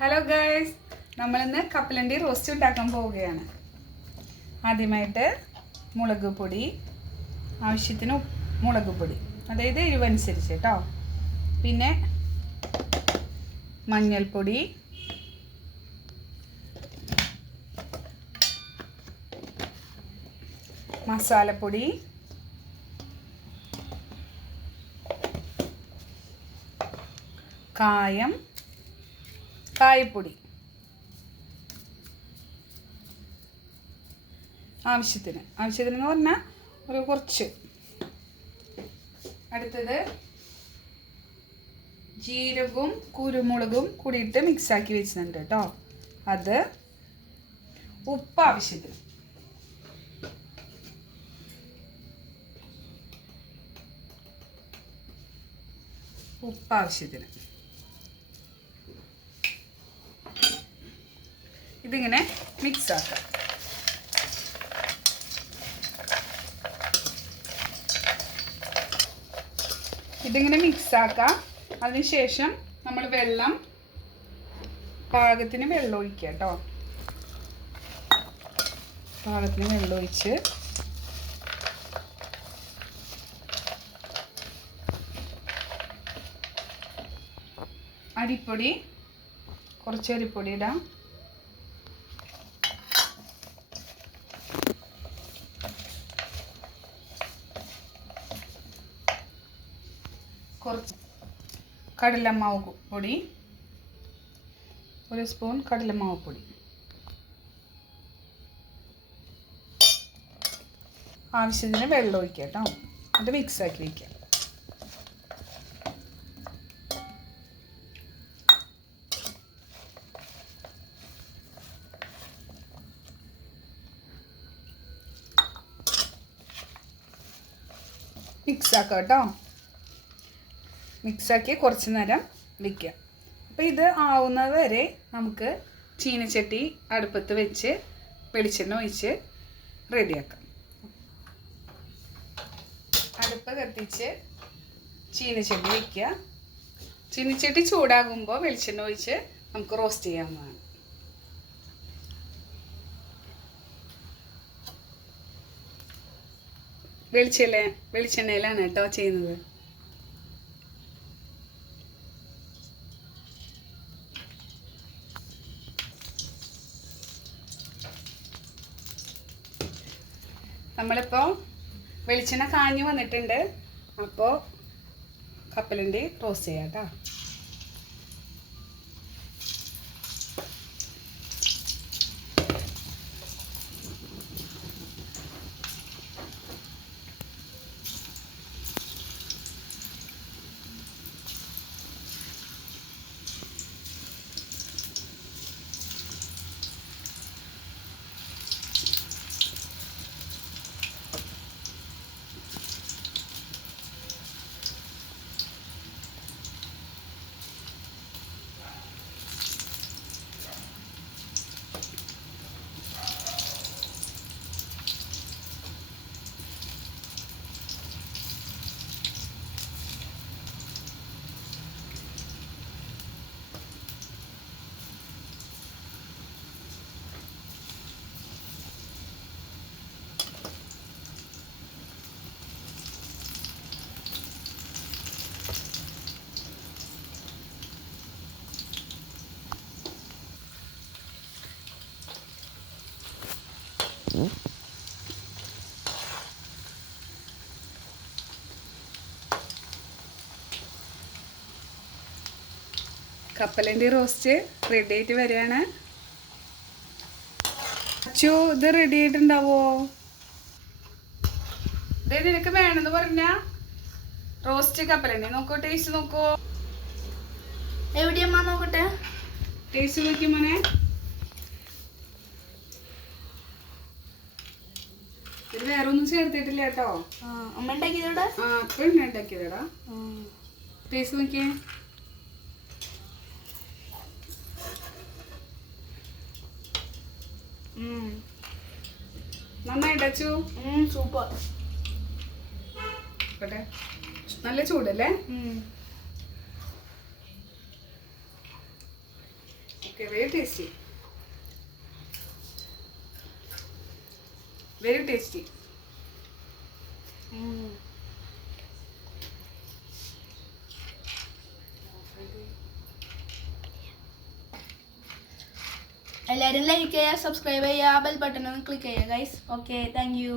Hello guys, നമ്മളിന്ന് കപ്പലണ്ടി roast ഉണ്ടാക്കാൻ പോവുകയാണ്. ആദ്യമായിട്ട് മുളക് പൊടി, ആവശ്യത്തിന് മുളക് പൊടി, അതായത് എരിവനുസരിച്ച് കേട്ടോ. പിന്നെ മഞ്ഞൾപ്പൊടി, മസാലപ്പൊടി, കായപ്പൊടി ആവശ്യത്തിന് എന്ന് പറഞ്ഞാൽ ഒരു കുറച്ച്. അടുത്തത് ജീരകവും കുരുമുളകും കൂടിയിട്ട് മിക്സാക്കി വെച്ചിട്ടുണ്ട് കേട്ടോ. അത് ഉപ്പ് ആവശ്യത്തിന്. ഇതിങ്ങനെ മിക്സ് ആക്കാം. അതിനുശേഷം നമ്മൾ പാകത്തിന് വെള്ളം ഒഴിക്കുക കേട്ടോ. പാകത്തിന് വെള്ളം ഒഴിച്ച് അരിപ്പൊടി, കുറച്ച് അരിപ്പൊടി ഇടാം. കുറച്ച് കടലമാവ് പൊടി, 1 സ്പൂൺ കടലമാവ് പൊടി. ആവശ്യത്തിന് വെള്ളം ഒഴിക്കുക കേട്ടോ. അത് മിക്സാക്കി വയ്ക്കുക. മിക്സാക്കാം കേട്ടോ. മിക്സാക്കി കുറച്ച് നേരം വയ്ക്കുക. അപ്പോൾ ഇത് ആവുന്നത് വരെ നമുക്ക് ചീനച്ചട്ടി അടുപ്പത്ത് വെച്ച് വെളിച്ചെണ്ണ ഒഴിച്ച് റെഡിയാക്കാം. അടുപ്പ് കത്തിച്ച് ചീനച്ചട്ടി വയ്ക്കുക. ചീനച്ചട്ടി ചൂടാകുമ്പോൾ വെളിച്ചെണ്ണ ഒഴിച്ച് നമുക്ക് റോസ്റ്റ് ചെയ്യാവുന്നതാണ്. വെളിച്ചെണ്ണയിലാണ് കേട്ടോ ചെയ്യുന്നത്. നമ്മളിപ്പോൾ വെളിച്ചെണ്ണ കാഞ്ഞു വന്നിട്ടുണ്ട്. അപ്പോൾ കപ്പലണ്ടി റോസ്റ്റ് ചെയ്യാം കേട്ടോ. കപ്പലണ്ടി റോസ്റ്റ് റെഡി ആയിട്ട് വരികയാണ്. അച്ചു, ഇത് റെഡി ആയിട്ടുണ്ടാവോ? ഇത് നിനക്ക് വേണമെന്ന് പറഞ്ഞ റോസ്റ്റ് കപ്പലണ്ടി നോക്കൂ, ടേസ്റ്റ് നോക്കൂ. എവിടെയമ്മ നോക്കട്ടെ, ടേസ്റ്റ് നോക്കി മോനെ. ഇത് വേറെ ഒന്നും ചേർത്തിട്ടില്ല കേട്ടോ. അമ്മ ഉണ്ടാക്കിയതോടെ അപ്പൊ ഉണ്ടാക്കിയതാടാ. ടേസ്റ്റ് നോക്കിയേ. നന്നായിട്ടു. സൂപ്പർ. നല്ല ചൂടല്ലേ? Okay, very tasty. Very tasty. എല്ലാവരും ലൈക്ക് ചെയ്യുക, സബ്സ്ക്രൈബ് ചെയ്യുക, ബെൽ ബട്ടൺ ഒന്ന് ക്ലിക്ക് ചെയ്യുക ഗൈസ്. Okay, thank you.